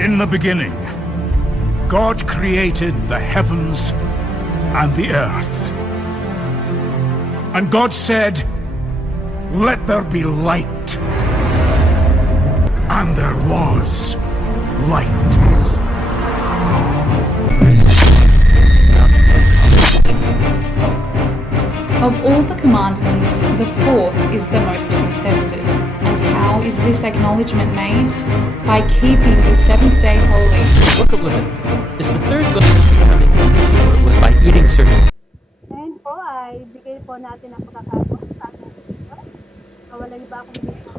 In the beginning, God created the heavens and the earth. And God said, "Let there be light." And there was light. Of all the commandments, the fourth is the most contested. And how is this acknowledgement made? By keeping the seventh day holy. The book of Leviticus is the third book was by eating certain. Ngayon po ay bigay po natin ang pagkakataon sa ating speaker. Wala niyo ba akong dito?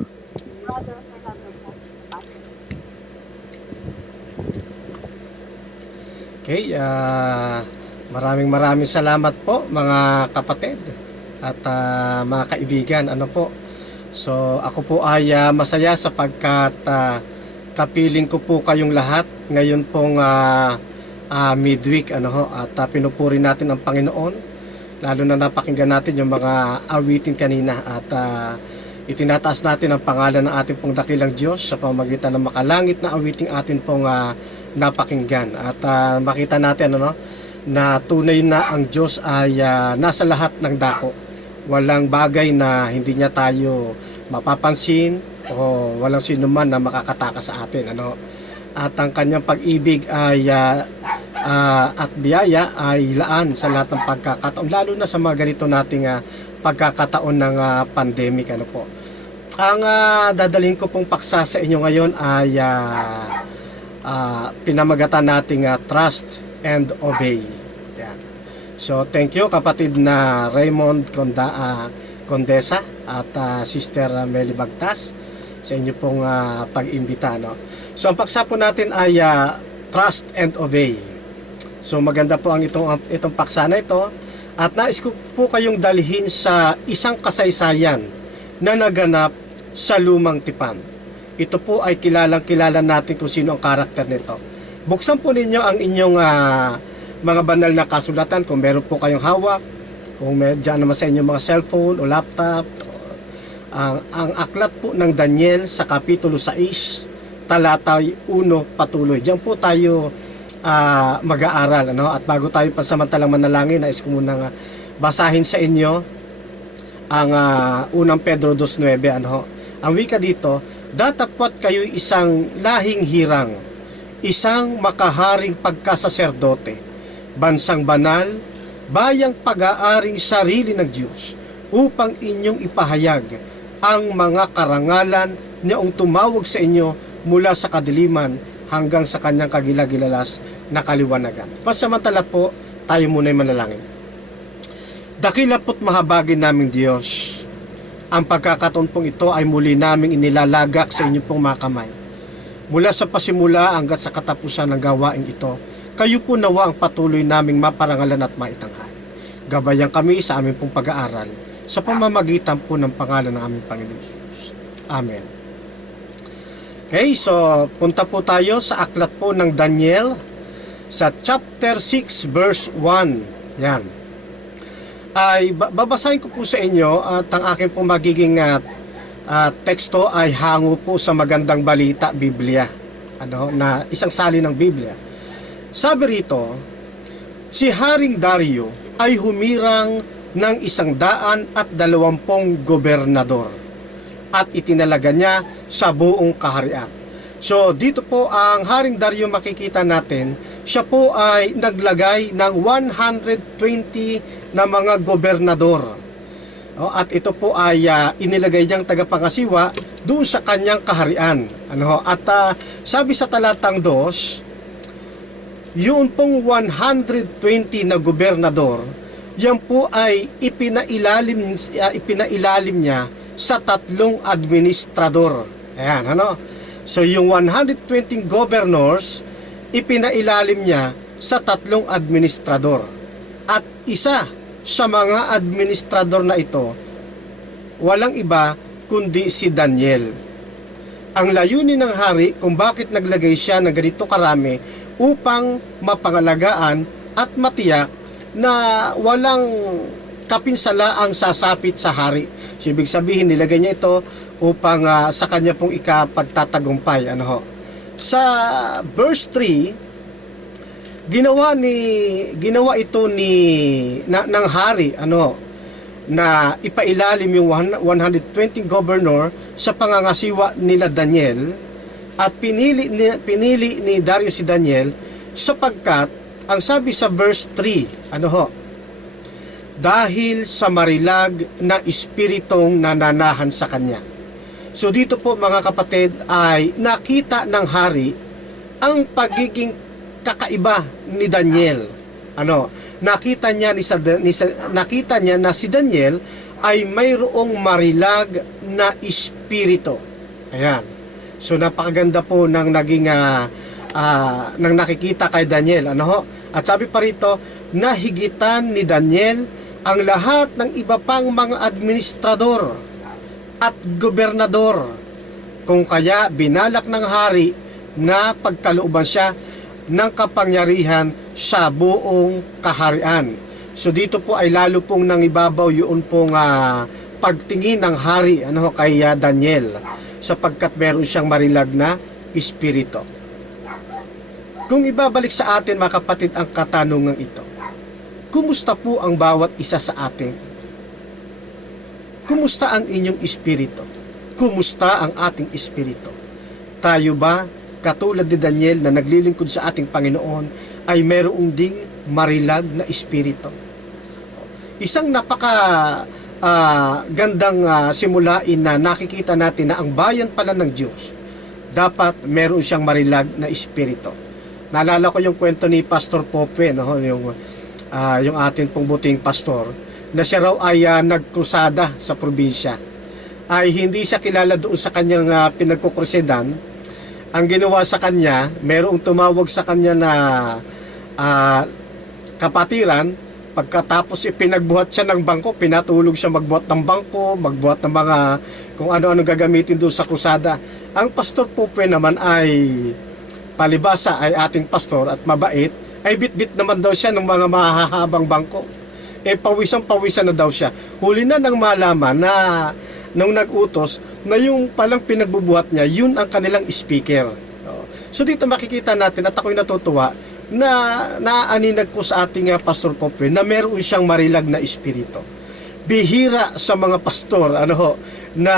Brother Fernando po. Okay, maraming salamat po mga kapatid at mga kaibigan. Ano po? So ako po ay masaya sapagkat kapiling ko po kayong lahat ngayon pong midweek at pinupuri natin ang Panginoon, lalo na napakinggan natin yung mga awitin kanina at itinataas natin ang pangalan ng ating pong dakilang Diyos sa pamamagitan ng makalangit na awiting atin pong napakinggan at makita natin na tunay na ang Diyos ay nasa lahat ng dako. Walang bagay na hindi niya tayo mapapansin o walang sino man na makakatakas sa atin. At ang kanyang pag-ibig ay at biyaya ay laan sa lahat ng pagkakataon, lalo na sa mga ganito nating pagkakataon ng pandemic. Ang dadalhin ko pong paksa sa inyo ngayon ay pinamagatan nating trust and obey. Yan. So thank you kapatid na Raymond Condesa at Sister Meli Bagtas sa inyo pong pag-imbita. So ang paksa po natin ay trust and obey. So maganda po ang itong paksa na ito at nais ko po kayong dalhin sa isang kasaysayan na naganap sa Lumang Tipan. Ito po ay kilalang-kilala natin kung sino ang karakter nito. Buksan po ninyo ang inyong mga banal na kasulatan kung meron po kayong hawak, kung dyan naman sa inyong mga cellphone o laptop. Ang aklat po ng Daniel sa Kapitulo 6, talata 1 patuloy. Diyan po tayo mag-aaral. At bago tayo pansamantalang manalangin, nais ko munang basahin sa inyo ang unang Pedro 2:9. Ang wika dito, datapwat kayo isang lahing hirang, isang makaharing pagkasaserdote, bansang banal, bayang pag-aaring sarili ng Diyos, upang inyong ipahayag ang mga karangalan niyang tumawag sa inyo mula sa kadiliman hanggang sa kanyang kagilagilalas na kaliwanagan. Pansamantala po, tayo muna'y manalangin. Dakila po't mahabagin naming Diyos, ang pagkakataon pong ito ay muli naming inilalagak sa inyong pong mga kamay. Mula sa pasimula hanggang sa katapusan ng gawain ito, kayo po nawa ang patuloy naming maparangalan at maitanghal. Gabayan kami sa aming pong pag-aaral sa pamamagitan po ng pangalan ng aming Panginoon Jesus. Amen. Okay, so punta po tayo sa aklat po ng Daniel sa chapter 6 verse 1. Yan. Ay babasahin ko po sa inyo at ang aking po magiging teksto ay hango po sa Magandang Balita, Biblia. Na isang salin ng Biblia. Sabi rito, si Haring Dario ay humirang ng 120 gobernador at itinalaga niya sa buong kaharian. So dito po ang Haring Dario makikita natin, siya po ay naglagay ng 120 na mga gobernador. At ito po ay inilagay niyang tagapangasiwa doon sa kanyang kaharian. At sabi sa talatang 2, yun pong 120 na gobernador, yan po ay ipinailalim niya sa 3 administrador. Ayan, So yung 120 governors, ipinailalim niya sa 3 administrador. At isa sa mga administrador na ito, walang iba kundi si Daniel. Ang layunin ng hari kung bakit naglagay siya ng ganito karami upang mapangalagaan at matiyak na walang kapinsala ang sasapit sa hari. So, ibig sabihin, nilagay niya ito upang sa kanya pong ikapagtatagumpay. Sa verse 3, ginawa ito ng hari na ipailalim yung 120 governor sa pangangasiwa nila Daniel, at pinili ni Darius si Daniel sapagkat ang sabi sa verse 3, dahil sa marilag na espiritong nananahan sa kanya. So dito po mga kapatid ay nakita ng hari ang pagiging kakaiba ni Daniel. Nakita niya na si Daniel ay mayroong marilag na espiritu. Ayan. So napakaganda po ng naging nang nakikita kay Daniel. At sabi pa rito, nahigitan ni Daniel ang lahat ng iba pang mga administrador at gobernador. Kung kaya binalak ng hari na pagkalooban siya ng kapangyarihan sa buong kaharian. So dito po ay lalo pong nangibabaw yun pong pagtingin ng hari kay Daniel, sapagkat meron siyang marilag na espiritu. Kung ibabalik sa atin mga kapatid ang katanungan ito, kumusta po ang bawat isa sa atin? Kumusta ang inyong espiritu? Kumusta ang ating espiritu? Tayo ba, katulad ni Daniel na naglilingkod sa ating Panginoon, ay mayroong ding marilag na espiritu? Isang gandang simulain na nakikita natin na ang bayan pala ng Diyos, dapat meron siyang marilag na espiritu. Naalala ko yung kwento ni Pastor Pope, yung atin pong buting pastor, na siya raw ay nagkrusada sa probinsya. Ay hindi siya kilala doon sa kanyang pinagkukrusedan. Ang ginawa sa kanya, merong tumawag sa kanya na kapatiran. Pagkatapos pinagbuhat siya ng bangko, pinatulog siya magbuhat ng bangko, magbuhat ng mga kung ano-ano gagamitin doon sa krusada. Ang Pastor Pope naman ay palibasa ay ating pastor at mabait, ay bit-bit naman daw siya ng mga mahahabang bangko. Pawisan na daw siya. Huli na nang malaman na nung nag-utos na yung palang pinagbubuhat niya, yun ang kanilang speaker. So dito makikita natin at ako'y natutuwa na naaninag ko sa ating Pastor Pope na meron siyang marilag na espiritu. Bihira sa mga pastor na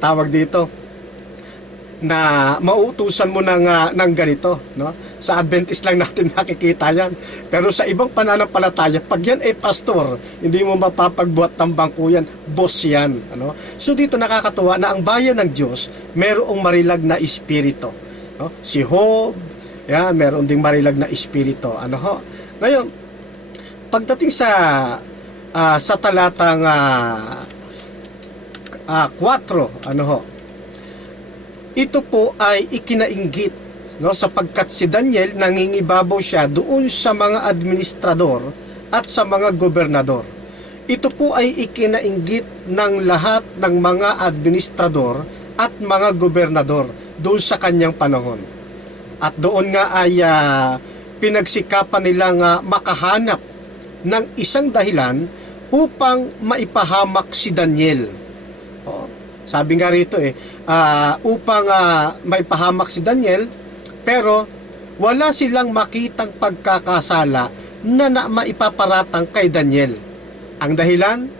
tawag dito na mauutusan mo ng ganito, Sa Adventist lang natin nakikita yan. Pero sa ibang pananampalataya, pag yan ay pastor, hindi mo mapapagbuhat ng bangko yan, boss yan, So dito nakakatuwa na ang bayan ng Diyos, merong marilag na espiritu, Si Job, meron ding marilag na espiritu, Ngayon, pagdating sa talatang 4, ito po ay ikinainggit, sapagkat si Daniel nangingibabaw siya doon sa mga administrador at sa mga gobernador. Ito po ay ikinainggit ng lahat ng mga administrador at mga gobernador doon sa kanyang panahon. At doon nga ay pinagsikapan nilang makahanap ng isang dahilan upang maipahamak si Daniel. Sabi nga rito upang maipahamak si Daniel, pero wala silang makitang pagkakasala na maipaparatang kay Daniel. Ang dahilan,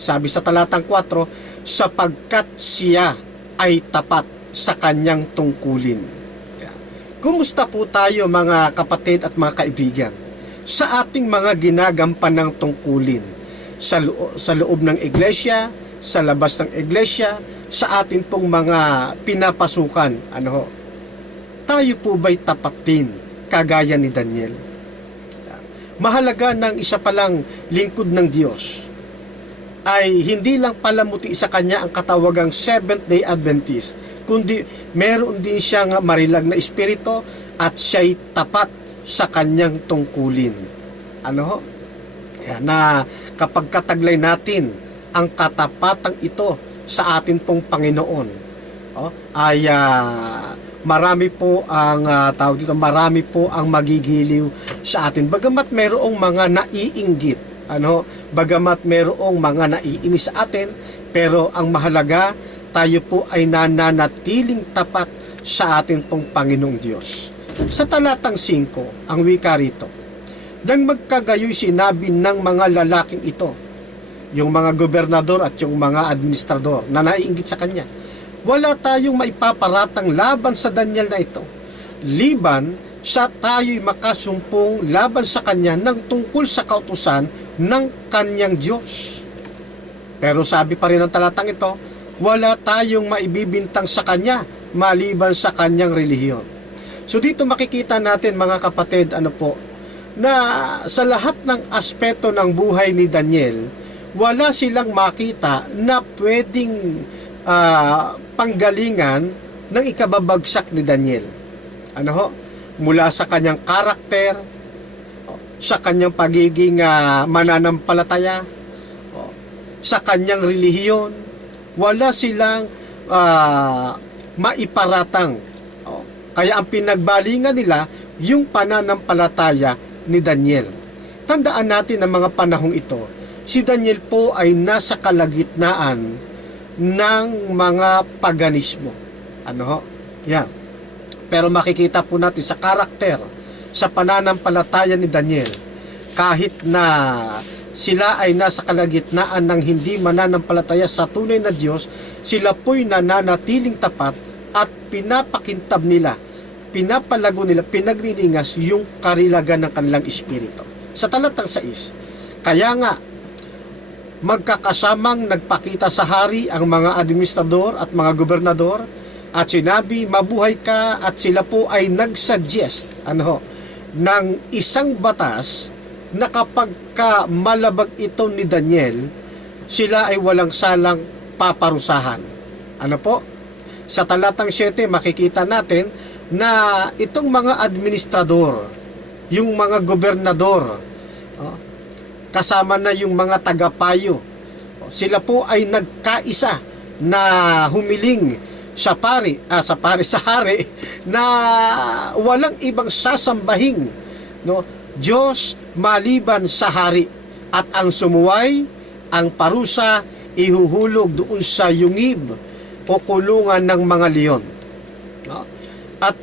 sabi sa talatang 4, sapagkat siya ay tapat sa kanyang tungkulin. Kumusta po tayo mga kapatid at mga kaibigan sa ating mga ginagampan ng tungkulin sa loob ng iglesia, sa labas ng iglesia, sa atin pong mga pinapasukan, tayo po ba'y tapat din kagaya ni Daniel? Mahalaga ng isa palang lingkod ng Diyos ay hindi lang palamuti sa kanya ang katawagang Seventh-day Adventist, kundi meron din siyang marilag na espiritu at siya'y tapat sa kanyang tungkulin. Na kapag kataglay natin ang katapatang ito sa atin pong Panginoon, ay marami po ang magigiliw sa atin. Bagamat mayroong mga naiinggit, bagamat mayroong mga naiinis sa atin, pero ang mahalaga, tayo po ay nananatiling tapat sa atin pong Panginoong Diyos. Sa talatang 5, ang wika rito, nang magkagayoy sinabi ng mga lalaking ito, yung mga gobernador at yung mga administrador na naiinggit sa kanya, wala tayong maipaparatang laban sa Daniel na ito, liban sa tayo'y makasumpong laban sa kanya ng tungkol sa kautusan ng kanyang Diyos. Pero sabi pa rin ng talatang ito, wala tayong maibibintang sa kanya maliban sa kanyang relihiyon. So dito makikita natin mga kapatid, na sa lahat ng aspeto ng buhay ni Daniel, wala silang makita na pwedeng panggalingan ng ikababagsak ni Daniel. Mula sa kanyang karakter, sa kanyang pagiging mananampalataya, sa kanyang relihiyon, wala silang maiparatang. Kaya ang pinagbalingan nila, yung pananampalataya ni Daniel. Tandaan natin ang mga panahong ito, si Daniel po ay nasa kalagitnaan ng mga paganismo. Yan. Pero makikita po natin sa karakter, sa pananampalataya ni Daniel, kahit na sila ay nasa kalagitnaan ng hindi mananampalataya sa tunay na Diyos, sila po'y nananatiling tapat at pinapakintab nila, pinapalago nila, pinagniningas yung karilagan ng kanilang espiritu. Sa talatang 6, kaya nga, magkakasamang nagpakita sa hari ang mga administrador at mga gobernador at sinabi, mabuhay ka, at sila po ay nagsuggest ng isang batas na kapag malabag ito ni Daniel, sila ay walang salang paparusahan. Sa talatang 7, makikita natin na itong mga administrador, yung mga gobernador, kasama na yung mga tagapayo, sila po ay nagkaisa na humiling sa hari na walang ibang sasambahing Diyos maliban sa hari, at ang sumuway, ang parusa ihuhulog doon sa yungib o kulungan ng mga leon. At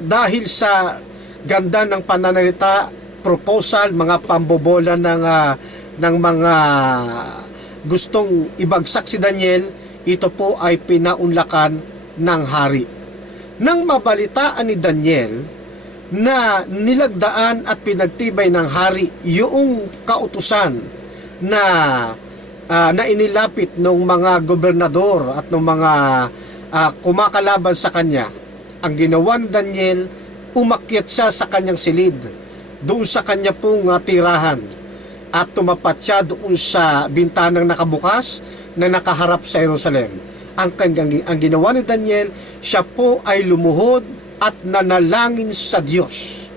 dahil sa ganda ng pananalita, proposal, mga pambobola ng mga gustong ibagsak si Daniel, ito po ay pinaunlakan ng hari. Nang mabalitaan ni Daniel na nilagdaan at pinagtibay ng hari yung kautusan na inilapit ng mga gobernador at ng mga kumakalaban sa kanya, ang ginawa ni Daniel, umakyat siya sa kanyang silid, doon sa kanya pong tirahan, at tumapat siya doon sa bintanang nakabukas na nakaharap sa Jerusalem. Ang ginawa ni Daniel, siya po ay lumuhod at nanalangin sa Diyos.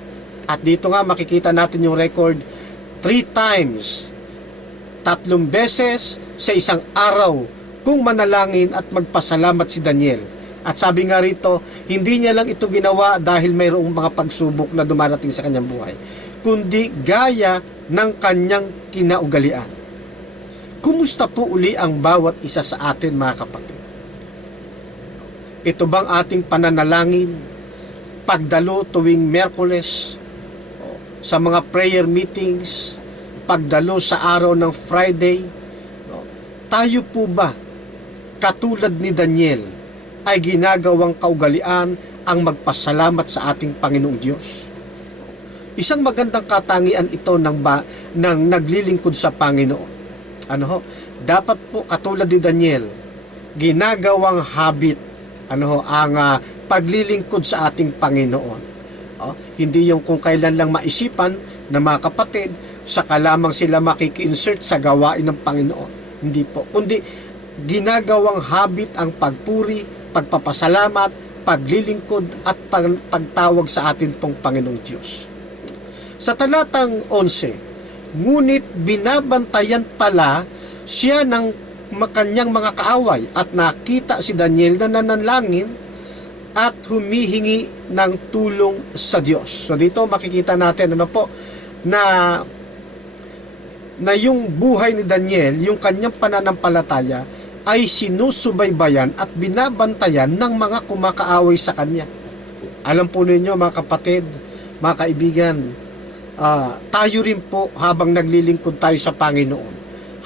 At dito nga makikita natin yung record, 3 times, 3 beses sa isang araw kung manalangin at magpasalamat si Daniel. At sabi nga rito, hindi niya lang ito ginawa dahil mayroong mga pagsubok na dumarating sa kanyang buhay, kundi gaya ng kanyang kinaugalian. Kumusta po uli ang bawat isa sa atin, mga kapatid? Ito bang ating pananalangin, pagdalo tuwing Miyerkules, sa mga prayer meetings, pagdalo sa araw ng Friday? Tayo po ba, katulad ni Daniel, ay ginagawang kaugalian ang magpasalamat sa ating Panginoong Diyos? Isang magandang katangian ito ng naglilingkod sa Panginoon. Dapat po katulad ni Daniel, ginagawang habit ang paglilingkod sa ating Panginoon. Hindi yung kung kailan lang maisipan na mga kapatid, saka lamang sila makiki-insert sa gawain ng Panginoon. Hindi po, kundi ginagawang habit ang pagpuri, pagpapasalamat, paglilingkod at pagtawag sa atin pong Panginoong Diyos. Sa talatang 11, ngunit binabantayan pala siya ng kanyang mga kaaway at nakita si Daniel na nanalangin at humihingi ng tulong sa Diyos. So dito makikita natin na yung buhay ni Daniel, yung kanyang pananampalataya ay sinusubaybayan at binabantayan ng mga kumakaaway sa kanya. Alam po ninyo mga kapatid, mga kaibigan, tayo rin po habang naglilingkod tayo sa Panginoon,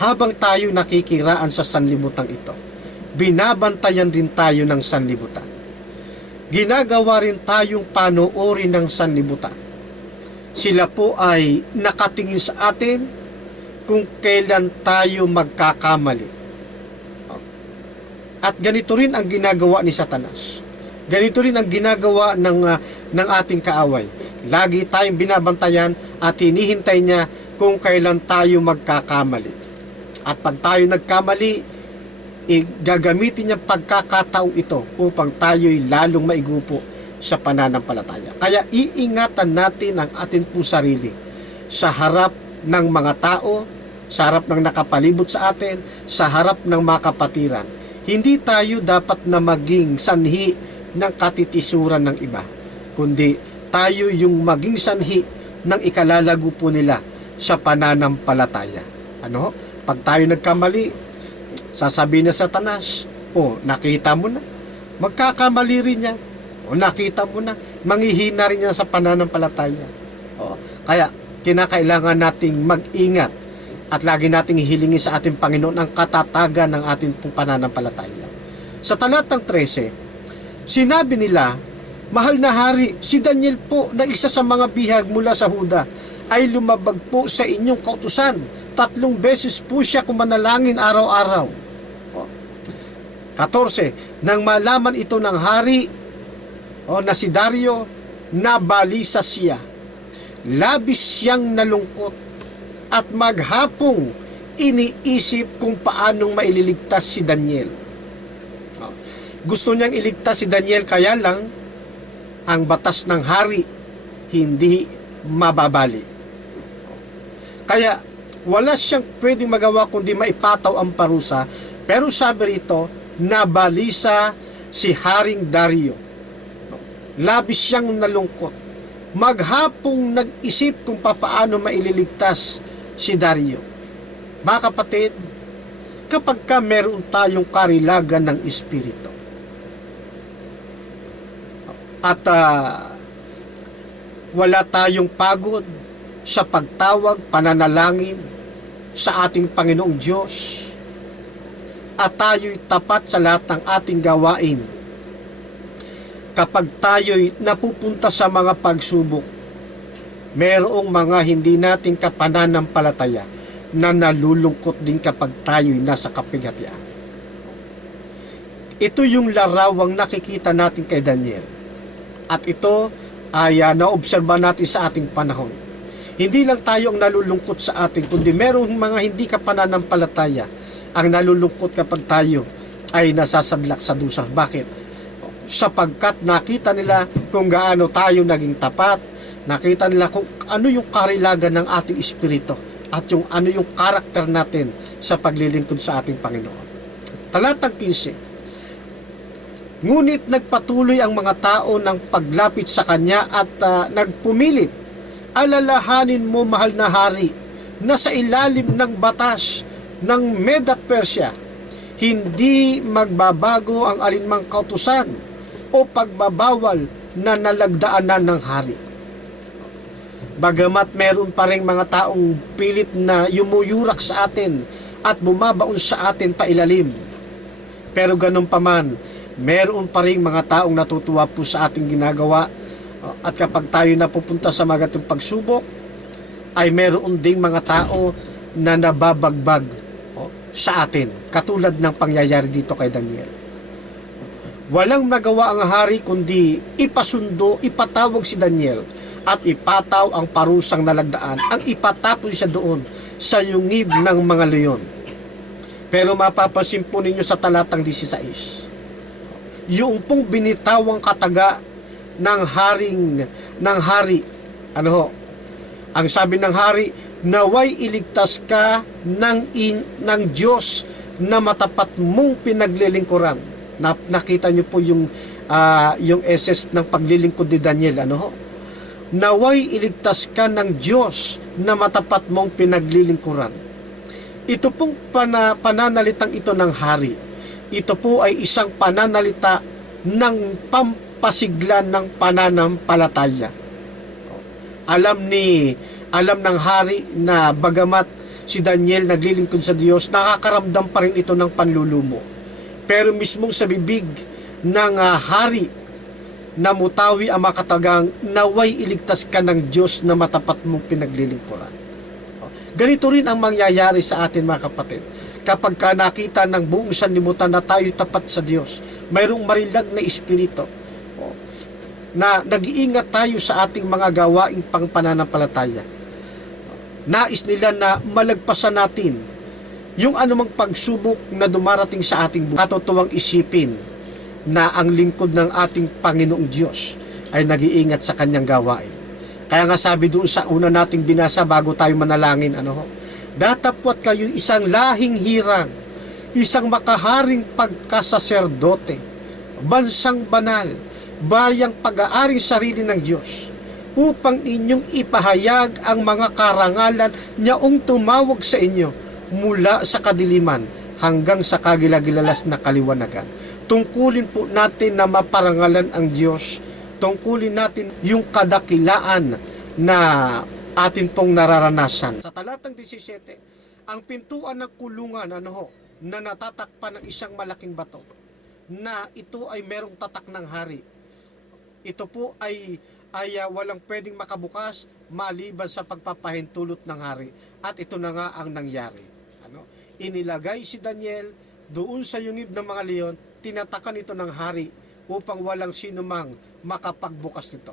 habang tayo nakikiraan sa sanlibutan ito, binabantayan din tayo ng sanlibutan. Ginagawa rin tayong panoorin ng sanlibutan. Sila po ay nakatingin sa atin kung kailan tayo magkakamali. At ganito rin ang ginagawa ni Satanas. Ganito rin ang ginagawa ng ating kaaway. Lagi tayong binabantayan at hinihintay niya kung kailan tayo magkakamali. At pag tayo nagkamali, gagamitin niya pagkakataong ito upang tayo'y lalong maigupo sa pananampalataya. Kaya iingatan natin ang ating po sarili sa harap ng mga tao, sa harap ng nakapalibot sa atin, sa harap ng mga kapatiran. Hindi tayo dapat na maging sanhi ng katitisuran ng iba, kundi tayo yung maging sanhi ng ikalalago po nila sa pananampalataya. Ano? Pag tayo nagkamali, sasabihin na Satanas, nakita mo na. Magkakamali rin niya. Nakita mo na. Manghihina rin niya sa pananampalataya. Kaya, kinakailangan nating mag-ingat at lagi nating hihilingin sa ating Panginoon ang katatagan ng ating pong pananampalataya. Sa talatang 13, sinabi nila, mahal na hari, si Daniel po na isa sa mga bihag mula sa Huda ay lumabag po sa inyong kautusan. 3 beses po siya kumanalangin araw-araw. 14, nang malaman ito ng hari na si Dario, nabalisa siya. Labis siyang nalungkot at maghapong iniisip kung paanong maililigtas si Daniel. Gusto niyang iligtas si Daniel, kaya lang ang batas ng hari hindi mababali. Kaya wala siyang pwedeng magawa kundi maipataw ang parusa. Pero sabi rito, nabalisa si Haring Dario. Labis siyang nalungkot. Maghapong nag-isip kung paano maililigtas si Dario. Mga kapatid, kapag ka meron tayong karilagan ng Espiritu at wala tayong pagod sa pagtawag, pananalangin sa ating Panginoong Diyos, at tayo'y tapat sa lahat ng ating gawain, kapag tayo'y napupunta sa mga pagsubok, merong mga hindi nating kapananampalataya na nalulungkot din kapag tayo'y nasa kapighatian. Ito yung larawang nakikita natin kay Daniel. At ito ay naobserba natin sa ating panahon. Hindi lang tayo ang nalulungkot sa atin, kundi merong mga hindi kapananampalataya ang nalulungkot kapag tayo ay nasasadlak sa dusa. Bakit? Sapagkat nakita nila kung gaano tayo naging tapat, nakita nila kung ano yung karilagan ng ating espiritu at yung ano yung karakter natin sa paglilingkod sa ating Panginoon. Talatang 15, ngunit nagpatuloy ang mga tao ng paglapit sa kanya at nagpumilit, alalahanin mo, mahal na hari, na sa ilalim ng batas ng Meda Persia, hindi magbabago ang alinmang kautusan o pagbabawal na nalagdaanan ng hari. Bagamat meron pa rin mga taong pilit na yumuyurak sa atin at bumabaon sa atin pailalim, pero ganun pa man, meron pa rin mga taong natutuwa po sa ating ginagawa, at kapag tayo napupunta sa mga gatong pagsubok, ay meron ding mga tao na nababagbag sa atin, katulad ng pangyayari dito kay Daniel. Walang nagawa ang hari kundi ipasundo, ipatawag si Daniel at ipataw ang parusang nalagdaan, ang ipatapon siya doon sa yungib ng mga leon. Pero mapapansin po ninyo sa talatang 16, yung pong binitawang kataga ng hari, ang sabi ng hari, naway iligtas ka ng Diyos na matapat mong pinaglilingkuran. Nakita nyo po yung essence ng paglilingkod ni Daniel, naway iligtas ka ng Diyos na matapat mong pinaglilingkuran. Ito pong pananalitang ito ng hari ito po ay isang pananalita ng pampasigla ng pananampalataya. Alam ng hari na bagamat si Daniel naglilingkod sa Diyos, nakakaramdam pa rin ito ng panlulumo. Pero mismong sa bibig ng hari na mutawi ang makatagang, naway iligtas ka ng Diyos na matapat mong pinaglilingkuran. Ganito rin ang mangyayari sa atin, mga kapatid. Kapag ka nakita ng buong sanlibutan na tayo tapat sa Diyos, mayroong marilag na espiritu na nag-iingat tayo sa ating mga gawaing pangpananampalataya. Nais nila na malagpasan natin yung anumang pagsubok na dumarating sa ating buhay. Katotoong isipin na ang lingkod ng ating Panginoong Diyos ay nag-iingat sa kanyang gawain. Kaya nga sabi doon sa una nating binasa bago tayo manalangin, datapwat kayo isang lahing hirang, isang makaharing pagkasaserdote, bansang banal, bayang pag-aaring sarili ng Diyos, upang inyong ipahayag ang mga karangalan niyaong tumawag sa inyo mula sa kadiliman hanggang sa kagilagilalas na kaliwanagan. Tungkulin po natin na maparangalan ang Diyos. Tungkulin natin yung kadakilaan na atin pong nararanasan. Sa talatang 17, ang pintuan ng kulungan na natatakpan ng isang malaking bato, na ito ay merong tatak ng hari. Ito po ay walang pwedeng makabukas maliban sa pagpapahintulot ng hari. At ito na nga ang nangyari. Inilagay si Daniel doon sa yungib ng mga leon, tinatakan ito ng hari upang walang sinumang makapagbukas nito.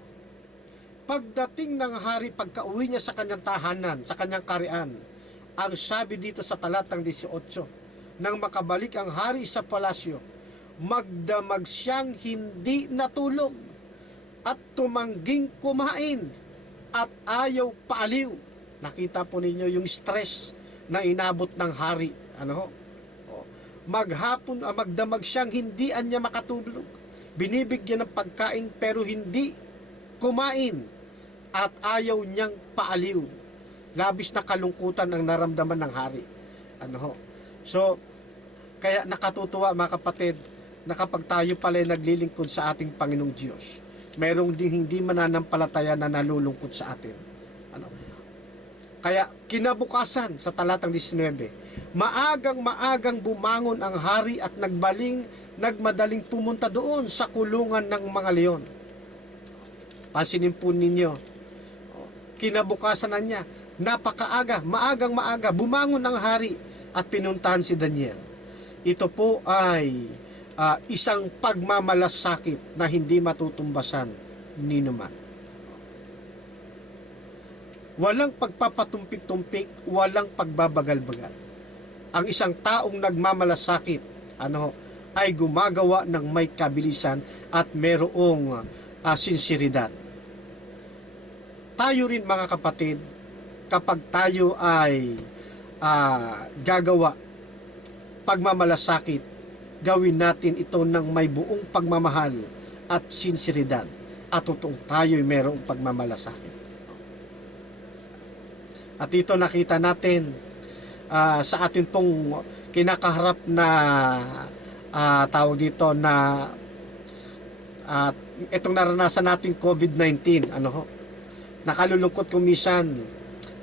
Pagdating ng hari, pagka-uwi niya sa kanyang tahanan, sa kanyang karian, ang sabi dito sa talatang 18, nang makabalik ang hari sa palasyo, magdamag siyang hindi natulog at tumangging kumain at ayaw paaliw. Nakita po ninyo yung stress na inabot ng hari. Maghapon, magdamag siyang hindi niya makatulog. Binibigyan ng pagkain pero hindi kumain at ayaw niyang paaliw. Labis na kalungkutan ang naramdaman ng hari. So, kaya nakatutuwa, mga kapatid, na kapag tayo pala naglilingkod sa ating Panginoong Diyos, mayroong din hindi mananampalataya na nalulungkot sa atin. Kaya kinabukasan sa talatang 19, maagang bumangon ang hari at nagmadaling pumunta doon sa kulungan ng mga leon. Pansinin po ninyo, kinabukasan na niya, maaga, bumangon ang hari at pinuntahan si Daniel. Ito po ay isang pagmamalasakit na hindi matutumbasan ni naman. Walang pagpapatumpik-tumpik, walang pagbabagal-bagal. Ang isang taong nagmamalasakit, ay gumagawa ng may kabilisan at merong sinseridad. Tayo rin, mga kapatid, kapag tayo ay gagawa pagmamalasakit, gawin natin ito ng may buong pagmamahal at sinseridad at totoong tayo ay merong pagmamalasakit. At ito nakita natin sa atin pong kinakaharap na tawag dito na itong naranasan natin COVID-19. Nakalulungkot kumisan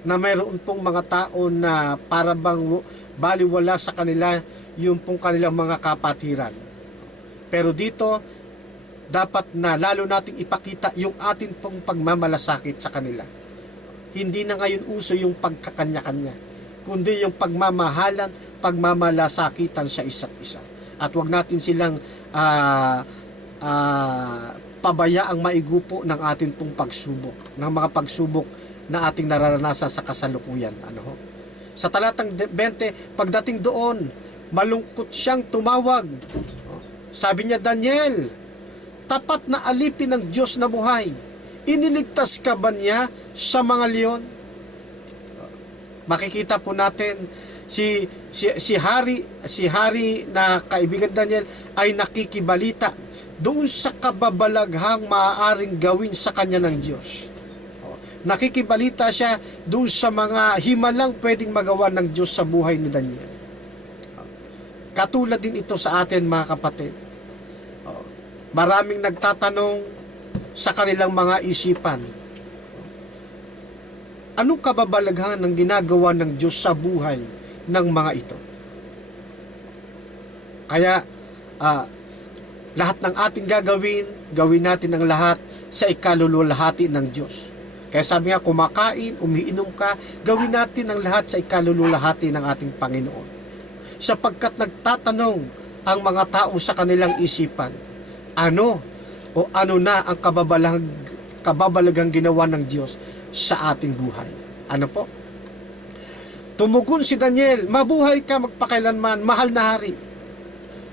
na mayroon pong mga tao na para bang baliwala sa kanila yung pong kanilang mga kapatiran. Pero dito, dapat na lalo nating ipakita yung atin pong pagmamalasakit sa kanila. Hindi na ngayon uso yung pagkakanya-kanya, kundi yung pagmamahalan, pagmamalasakitan sa isa't isa. At wag natin silang pabayaang maigupo ng atin pong pagsubok, ng mga pagsubok na ating nararanasan sa kasalukuyan. Sa talatang 20, pagdating doon, malungkot siyang tumawag. Sabi niya, Daniel, tapat na alipin ng Diyos na buhay. Iniligtas ka ba niya sa mga leon? Makikita po natin si hari na kaibigan Daniel ay nakikibalita doon sa kababalaghang maaaring gawin sa kanya ng Diyos. Nakikibalita siya doon sa mga himalang pwedeng magawa ng Diyos sa buhay ni Daniel. Katulad din ito sa atin, mga kapatid. Maraming nagtatanong sa kanilang mga isipan, anong kababalaghan ng ginagawa ng Diyos sa buhay ng mga ito? Kaya, lahat ng ating gawin natin ang lahat sa ikalululahati ng Diyos. Kaya sabi nga, kumakain, umiinom ka, gawin natin ang lahat sa ikalululahati ng ating Panginoon. Sapagkat nagtatanong ang mga tao sa kanilang isipan, ano na ang kababalaghang ginawa ng Diyos sa ating buhay. Ano po? Tumugon si Daniel, mabuhay ka magpakailanman, mahal na hari.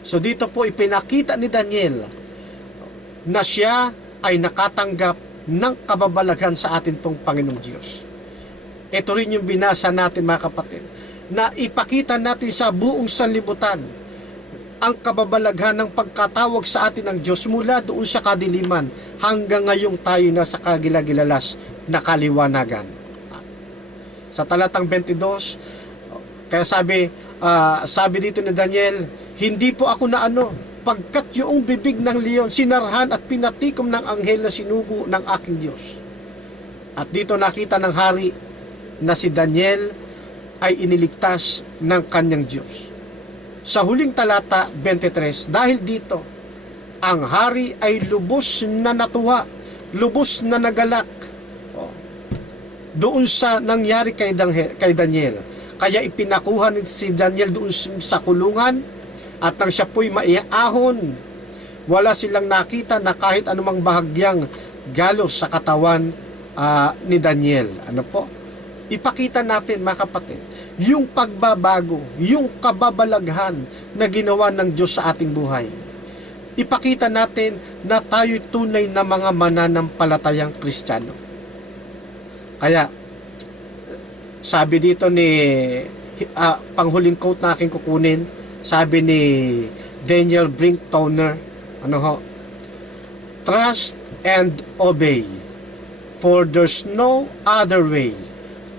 So dito po ipinakita ni Daniel na siya ay nakatanggap ng kababalaghan sa atin pong Panginoong Diyos. Ito rin yung binasa natin, mga kapatid, na ipakita natin sa buong sanlibutan ang kababalaghan ng pagkatawag sa atin ng Diyos mula doon sa kadiliman hanggang ngayong tayo na sa kagilagilalas na kaliwanagan. Sa talatang 22, kaya sabi dito ni Daniel, hindi po ako na pagkat yung bibig ng leon sinarhan at pinatikom ng anghel na sinugo ng aking Diyos. At dito nakita ng hari na si Daniel ay iniligtas ng kanyang Diyos. Sa huling talata 23, dahil dito, ang hari ay lubos na natuwa, lubos na nagalak doon sa nangyari kay Daniel. Kaya ipinakuha ni si Daniel doon sa kulungan, at nang siya po'y maiahon, wala silang nakita na kahit anumang bahagyang galos sa katawan ni Daniel. Ano po? Ipakita natin, mga kapatid, yung pagbabago, yung kababalaghan na ginawa ng Diyos sa ating buhay. Ipakita natin na tayo'y tunay na mga mananampalatayang Kristiyano. Kaya, sabi dito ni, panghuling quote na aking kukunin, sabi ni Daniel Brinktoner, trust and obey, for there's no other way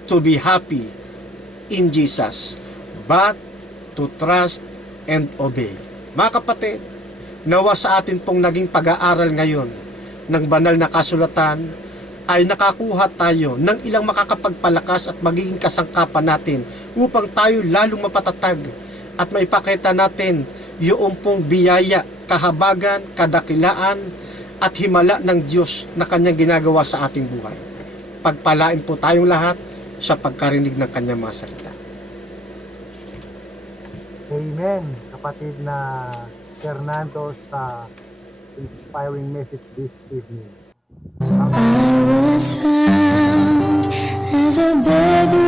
to be happy in Jesus, but to trust and obey. Mga kapatid, nawa sa atin pong naging pag-aaral ngayon ng banal na kasulatan ay nakakuha tayo ng ilang makakapagpalakas at magiging kasangkapan natin upang tayo lalong mapatatag at maipakita natin yung pong biyaya, kahabagan, kadakilaan at himala ng Diyos na kanyang ginagawa sa ating buhay. Pagpalain po tayong lahat sa pagkarinig ng kanyang mga salita. Amen, kapatid na Fernando, sa inspiring message this evening. I was found as a beggar